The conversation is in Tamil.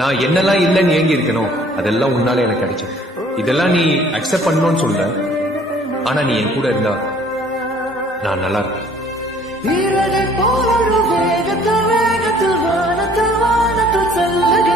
நான் என்னெல்லாம் இல்லைன்னு ஏங்கி இருக்கணும் அதெல்லாம் உன்னால எனக்கு கிடைச்சது. இதெல்லாம் நீ அக்செப்ட் பண்ணணும்னு சொல்ல, ஆனா நீ என் கூட இருந்தா நான் நல்லா இருப்பேன். வேகத்தில் வேகத்தில் வானத்தில் வானத்தில் செல்லுக